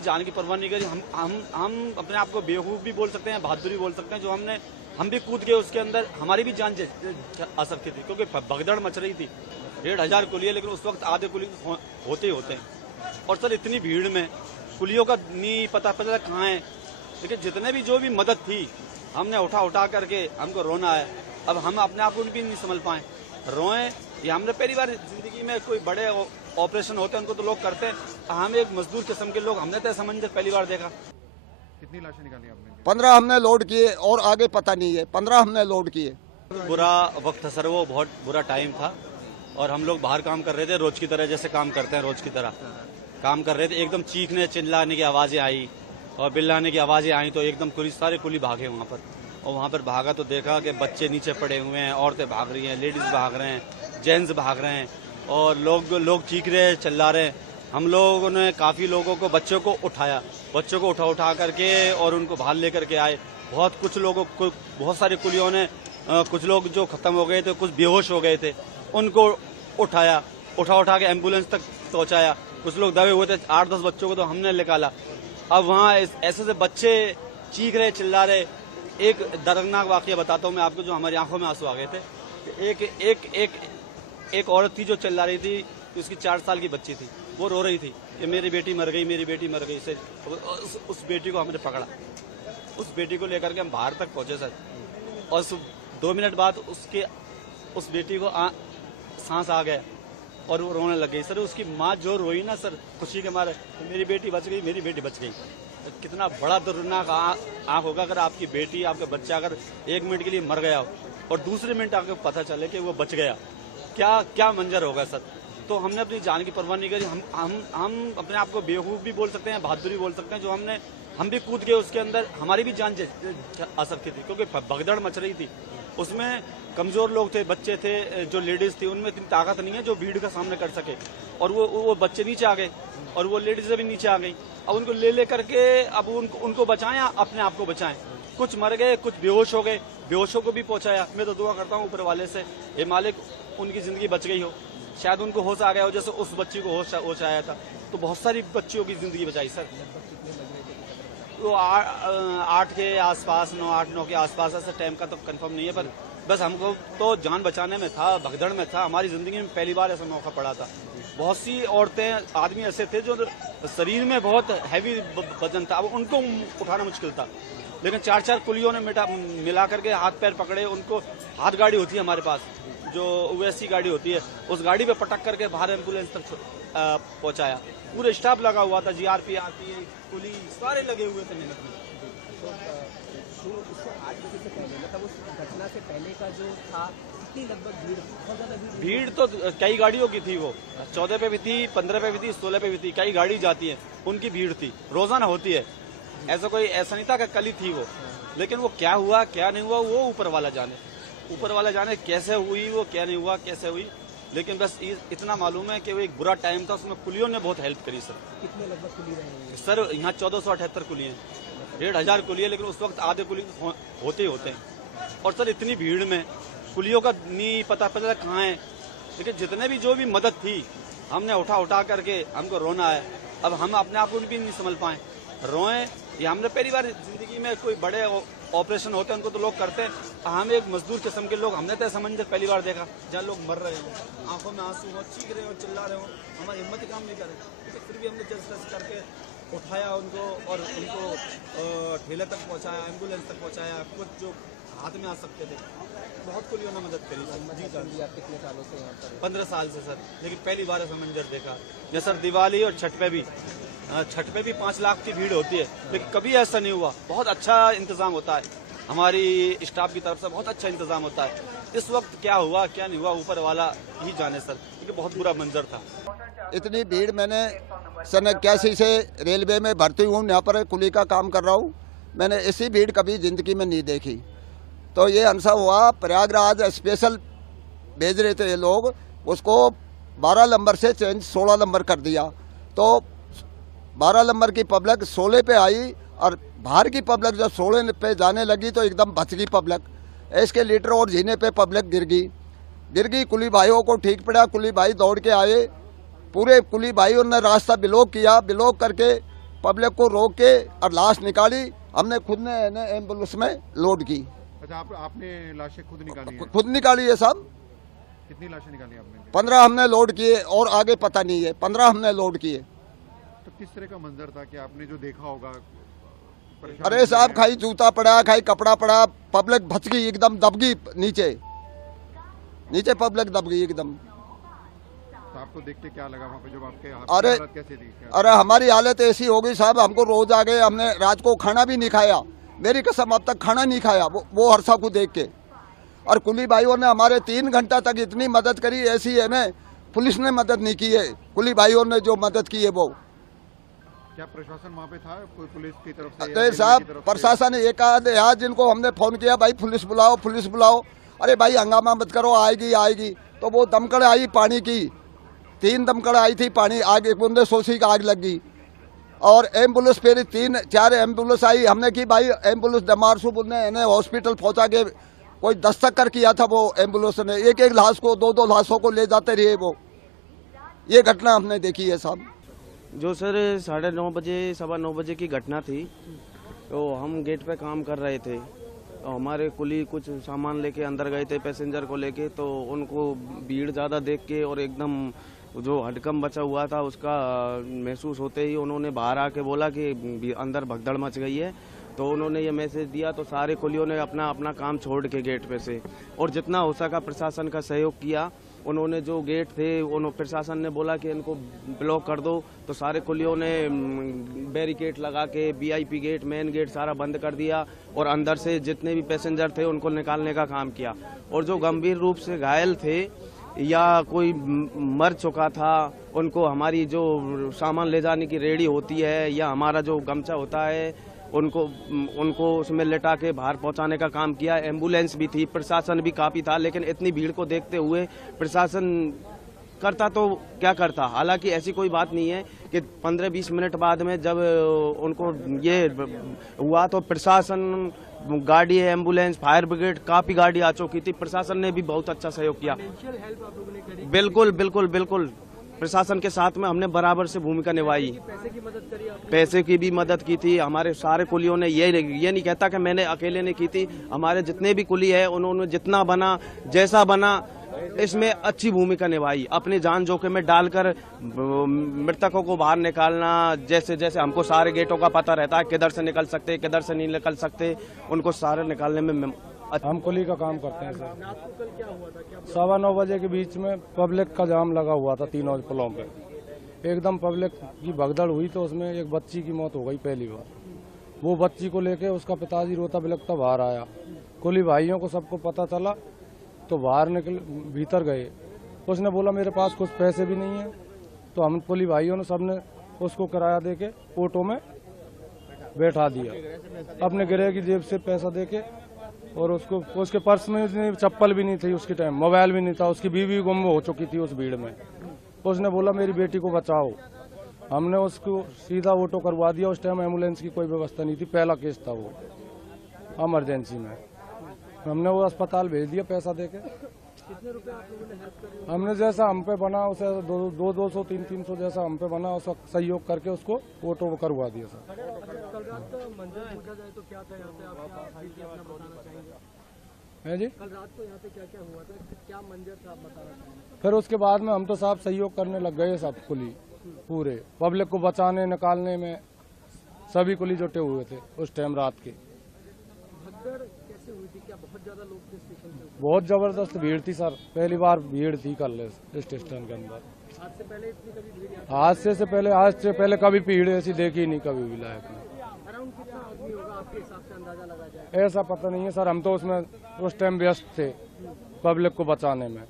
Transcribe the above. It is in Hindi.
जान की परवाह नहीं करी। हम अपने आप को बेवकूफ भी बोल सकते हैं, बहादुर भी बोल सकते हैं। जो हम भी कूद गए उसके अंदर, हमारी भी जान आ सकती थी क्योंकि भगदड़ मच रही थी। 1500 कुलिये, लेकिन उस वक्त आधे कुलिये होते ही होते हैं। और सर इतनी भीड़ में कुलियों का नहीं पता कहाँ है। लेकिन जितने भी जो भी मदद थी हमने उठा करके हमको रोना है। अब हम अपने आप को भी नहीं संभल पाए, रोए। ये हमने पहली बार जिंदगी में कोई बड़े ऑपरेशन होते हैं उनको तो लोग करते हैं, हम एक मजदूर किस्म के लोग, हमने तो ऐसा मंजर पहली बार देखा। कितनी लाशें निकाली आपने? 15 हमने लोड किए और आगे पता नहीं है। 15 हमने लोड किए। बुरा वक्त था सर, वो बहुत बुरा टाइम था। और हम लोग बाहर काम कर रहे थे, रोज की तरह जैसे काम करते हैं, रोज की तरह काम कर रहे थे। एकदम चीखने चिल्लाने की आवाजें आई और बिल्लाने की आवाजें आई तो एकदम सारे कुली भागे वहाँ पर। और वहाँ पर भागा तो देखा कि बच्चे नीचे पड़े हुए हैं, औरतें भाग रही हैं, लेडीज भाग रहे हैं, जेंट्स भाग रहे हैं और लोग चीख रहे हैं, चिल्ला रहे हैं। हम लोगों ने काफी लोगों को, बच्चों को उठाया, बच्चों को उठा करके और उनको बाहर लेकर के आए। कुछ लोगों को, बहुत सारे कुलियों ने, कुछ लोग जो खत्म हो गए थे, कुछ बेहोश हो गए थे, उनको उठा के एम्बुलेंस तक पहुंचाया। कुछ लोग दबे हुए थे, 8-10 बच्चों को तो हमने निकाला। अब वहाँ ऐसे से बच्चे चीख रहे, चिल्ला रहे। एक दर्दनाक वाकया बताता हूँ मैं आपको, जो हमारी आंखों में आंसू आ गए थे। एक औरत थी जो चिल्ला रही थी, उसकी 4 साल की बच्ची थी, वो रो रही थी कि मेरी बेटी मर गई, मेरी बेटी मर गई। से उस बेटी को हमने पकड़ा, उस बेटी को लेकर के हम बाहर तक पहुंचे सर। और 2 मिनट बाद उस बेटी को सांस आ गया और वो रोने लग गई सर। उसकी माँ जो रोई ना सर, खुशी के मारे, तो मेरी बेटी बच गई, मेरी बेटी बच गई। कितना बड़ा दर्दनाक आंख होगा अगर आपकी बेटी, आपका बच्चा अगर 1 मिनट के लिए मर गया हो और दूसरे मिनट आपको पता चले कि वो बच गया, क्या मंजर होगा सर। तो हमने अपनी जान की परवाह नहीं करी। हम अपने आप को बेवकूफ भी बोल सकते हैं, बहादुर भी बोल सकते हैं। जो हम भी कूद गए उसके अंदर, हमारी भी जान आ सकती थी क्योंकि भगदड़ मच रही थी। उसमें कमजोर लोग थे, बच्चे थे, जो लेडीज थी, उनमें इतनी ताकत नहीं है जो भीड़ का सामना कर सके। और वो बच्चे नीचे आ गए और वो लेडीज भी नीचे आ गई। अब उनको ले करके अब उनको बचाएं, अपने आप को बचाएं। कुछ मर गए, कुछ बेहोश हो गए, बेहोशों को भी पहुंचाया। मैं तो दुआ करता हूँ ऊपर वाले से, हे मालिक उनकी जिंदगी बच गई हो, शायद उनको होश आ गया हो जैसे उस बच्ची को होश आया था। तो बहुत सारी बच्चियों की जिंदगी बचाई सर। वो 8 के आसपास, 9 के आसपास, ऐसे टाइम का तो कंफर्म नहीं है, पर बस हमको तो जान बचाने में था, भगदड़ में था। हमारी जिंदगी में पहली बार ऐसा मौका पड़ा था। बहुत सी औरतें, आदमी ऐसे थे जो शरीर में बहुत हैवी वजन था, अब उनको उठाना मुश्किल था। लेकिन 4 कुलियों ने मिला करके हाथ पैर पकड़े उनको। हाथ गाड़ी होती है हमारे पास, जो वैसी गाड़ी होती है, उस गाड़ी पे पटक करके बाहर एम्बुलेंस तक पहुंचाया। पूरे स्टाफ लगा हुआ था, जीआरपी, आरपीएफ, पुलिस, सारे लगे हुए थे मेहनत में। उससे 8 बजे से पहले, मतलब उस घटना से पहले का जो था, कितनी लगभग भीड़, बहुत ज्यादा भीड़ तो कई गाड़ियों की थी। वो 14 पे भी थी, 15 पे भी थी, 16 पे भी थी। कई गाड़ी जाती है, उनकी भीड़ थी, रोजाना होती है। ऐसा नहीं था कि कल ही थी वो। लेकिन वो क्या हुआ क्या नहीं हुआ वो ऊपर वाला जाने कैसे हुई, वो क्या नहीं हुआ, कैसे हुई। लेकिन बस इतना मालूम है कि वो एक बुरा टाइम था, उसमें कुलियों ने बहुत हेल्प करी सर। कितने लगभग कुली रहे हैं सर यहाँ 1478 कुलिये हैं, 1500 कुलिये, लेकिन उस वक्त आधे कुलिये होते ही होते हैं। और सर इतनी भीड़ में कुलियों का नहीं पता कहाँ है। लेकिन जितने भी जो भी मदद थी हमने उठा करके हमको रोना है। अब हम अपने आप को भी नहीं संभल पाए, रोए। ये हमने पहली बार जिंदगी में कोई बड़े ऑपरेशन होते हैं उनको तो लोग करते हैं, हम एक मजदूर किस्म के लोग, हमने तो ऐसा मंजर पहली बार देखा जहाँ लोग मर रहे हो, आंखों में आंसू हो, चीख रहे हो, चिल्ला रहे हो। हमारी हिम्मत ही काम नहीं कर रही, फिर भी हमने जल्द करके उठाया उनको और उनको ठेले तक पहुंचाया, एम्बुलेंस तक पहुंचाया। कुछ जो हाथ में आ सकते थे, बहुत कुलियों ने मदद करी जी सर। कितने सालों से यहाँ पर? 15 साल से सर। लेकिन पहली बार ऐसा मंजर देखा। या सर दिवाली और छठ पे भी 5 लाख की भीड़ होती है, लेकिन कभी ऐसा नहीं हुआ। बहुत अच्छा इंतजाम होता है, हमारी स्टाफ की तरफ से बहुत अच्छा इंतजाम होता है। इस वक्त क्या हुआ क्या नहीं हुआ ऊपर वाला ही जाने सर, क्योंकि बहुत बुरा मंजर था। इतनी भीड़, मैंने सन 81 से रेलवे में भर्ती हूँ, यहाँ पर कुली का काम कर रहा हूँ। मैंने ऐसी भीड़ कभी जिंदगी में नहीं देखी। तो ये अनसा हुआ, प्रयागराज स्पेशल भेज रहे थे ये लोग, उसको 12 नंबर से चेंज 16 नंबर कर दिया। तो 12 नंबर की पब्लिक 16 पे आई और बाहर की पब्लिक जब 16 पे जाने लगी तो एकदम बच गई पब्लिक। एस्केलेटर और जीने पे पब्लिक गिर गई। कुली भाइयों को ठीक पड़ा, कुली भाई दौड़ के आए, पूरे कुली भाइयों ने रास्ता ब्लॉक किया। ब्लॉक करके पब्लिक को रोक के और लाश निकाली। हमने खुद ने एम्बुलेंस में लोड की। अच्छा, आपने लाशें खुद निकाली हैं? खुद निकाली है साहब। कितनी लाशें निकाली आपने? 15 हमने लोड किए और आगे पता नहीं है। 15 हमने लोड किए। तो किस तरह का मंजर था कि आपने जो देखा होगा? अरे साहब, खाई जूता पड़ा, खाई कपड़ा पड़ा, पब्लिक भच गई एकदम, दब गई नीचे पब्लिक दब गई एकदम। तो आपको देख के क्या लगा वहाँ पे जब आपके अरे हालत कैसी थी? अरे हमारी हालत ऐसी हो गई साहब, हमको रोज आ गए, हमने रात को खाना भी नहीं खाया। मेरी कसम, अब तक खाना नहीं खाया वो हरसा को देख के। और कुली भाइयों ने हमारे 3 घंटा तक इतनी मदद करी, ऐसी है ना, पुलिस ने मदद नहीं की है। कुली भाइयों ने जो मदद की है वो। क्या प्रशासन वहाँ पे था कोई पुलिस की तरफ से? अरे साहब, प्रशासन एक आधे यहाँ जिनको हमने फोन किया, भाई पुलिस बुलाओ पुलिस बुलाओ। अरे भाई हंगामा मत करो, आएगी। तो वो दमकड़ आई पानी की, 3 दमकड़ आई थी पानी, आग एक बूंदे सोसी का आग लग गई। और एम्बुलेंस फिर 3-4 एम्बुलेंस आई। हमने की भाई एम्बुलेंस डमारसू ने हॉस्पिटल पहुंचा के कोई दस्तक किया था वो एम्बुलेंस ने। एक लाश को 2 लाशों को ले जाते रहे वो। ये घटना हमने देखी है साहब। जो सर 9:30 बजे 9:15 बजे की घटना थी, तो हम गेट पे काम कर रहे थे। तो हमारे कुली कुछ सामान लेके अंदर गए थे पैसेंजर को लेके, तो उनको भीड़ ज़्यादा देख के और एकदम जो हडकम बचा हुआ था उसका महसूस होते ही उन्होंने बाहर आके बोला कि अंदर भगदड़ मच गई है। तो उन्होंने ये मैसेज दिया, तो सारे कुलियों ने अपना अपना काम छोड़ के गेट पे से और जितना हो सका प्रशासन का सहयोग किया। उन्होंने जो गेट थे प्रशासन ने बोला कि इनको ब्लॉक कर दो, तो सारे कुलियों ने बैरिकेड लगा के वीआईपी गेट, मेन गेट सारा बंद कर दिया और अंदर से जितने भी पैसेंजर थे उनको निकालने का काम किया। और जो गंभीर रूप से घायल थे या कोई मर चुका था, उनको हमारी जो सामान ले जाने की रेडी होती है या हमारा जो गमछा होता है उनको उसमें लेटा के बाहर पहुंचाने का काम किया। एम्बुलेंस भी थी, प्रशासन भी काफी था, लेकिन इतनी भीड़ को देखते हुए प्रशासन करता तो क्या करता। हालांकि ऐसी कोई बात नहीं है कि 15-20 मिनट बाद में जब उनको ये हुआ तो प्रशासन, गाड़ी, एम्बुलेंस, फायर ब्रिगेड, काफी गाड़ी आ चुकी थी। प्रशासन ने भी बहुत अच्छा सहयोग किया। बिल्कुल प्रशासन के साथ में हमने बराबर से भूमिका निभाई। पैसे की भी मदद की थी। हमारे सारे कुलियों ने ये नहीं कहता कि मैंने अकेले ने की थी। हमारे जितने भी कुली है उन्होंने जितना बना, जैसा बना, इसमें अच्छी भूमिका निभाई। अपनी जान जोखिम में डालकर मृतकों को बाहर निकालना, जैसे जैसे हमको सारे गेटों का पता रहता है किधर से निकल सकते, किधर से नहीं निकल सकते, उनको सारे निकालने में हम कुली का काम करते हैं सर। 9:15 बजे के बीच में पब्लिक का जाम लगा हुआ था तीनों पुलों पे। एकदम पब्लिक की भगदड़ हुई तो उसमें एक बच्ची की मौत हो गई पहली बार। वो बच्ची को लेके उसका पिताजी रोता बिलखता बाहर आया। कुली भाइयों को सबको पता चला तो बाहर निकल भीतर गए। उसने बोला मेरे पास कुछ पैसे भी नहीं है। तो हम कुली भाइयों ने सबने उसको किराया दे के ऑटो में बैठा दिया, अपने गिरह की जेब से पैसा दे के। और उसके पर्स में चप्पल भी नहीं थी उसके टाइम, मोबाइल भी नहीं था। उसकी बीवी गुम हो चुकी थी उस भीड़ में। उसने बोला मेरी बेटी को बचाओ। हमने उसको सीधा ऑटो करवा दिया। उस टाइम एम्बुलेंस की कोई व्यवस्था नहीं थी, पहला केस था वो इमरजेंसी में। हमने वो अस्पताल भेज दिया पैसा देके। कितने रुपए आप लोगों ने हेल्प करी? हमने जैसा हम पे बना उसे 200 300 जैसा हम पे बना उसका सहयोग करके उसको ऑटो करवा दिया सर। कल रात का मंजर देखा जाए तो क्या था यहाँ पे, आप क्या अपना बताना चाहेंगे? है जी, कल रात को यहाँ पे क्या क्या हुआ था, क्या मंजर था, आप बताना चाहेंगे? फिर उसके बाद में हम तो साहब सहयोग करने लग गए सब कुली, पूरे पब्लिक को बचाने निकालने में सभी कुली जुटे हुए थे उस टाइम रात के। भगदड़ कैसे हुई थी? क्या बहुत ज्यादा लोग थे स्टेशन पे? बहुत जबरदस्त भीड़ थी सर, पहली बार भीड़ थी कल स्टेशन के अंदर। आज से पहले इतनी कभी भीड़ यहाँ? आज से पहले कभी भीड़ ऐसी देखी नहीं कभी भी लाइफ में। अराउंड कितना आदमी होगा आपके हिसाब से, अंदाजा लगा जाए? ऐसा पता नहीं है सर, हम तो उसमें उस टाइम व्यस्त थे पब्लिक को बचाने में।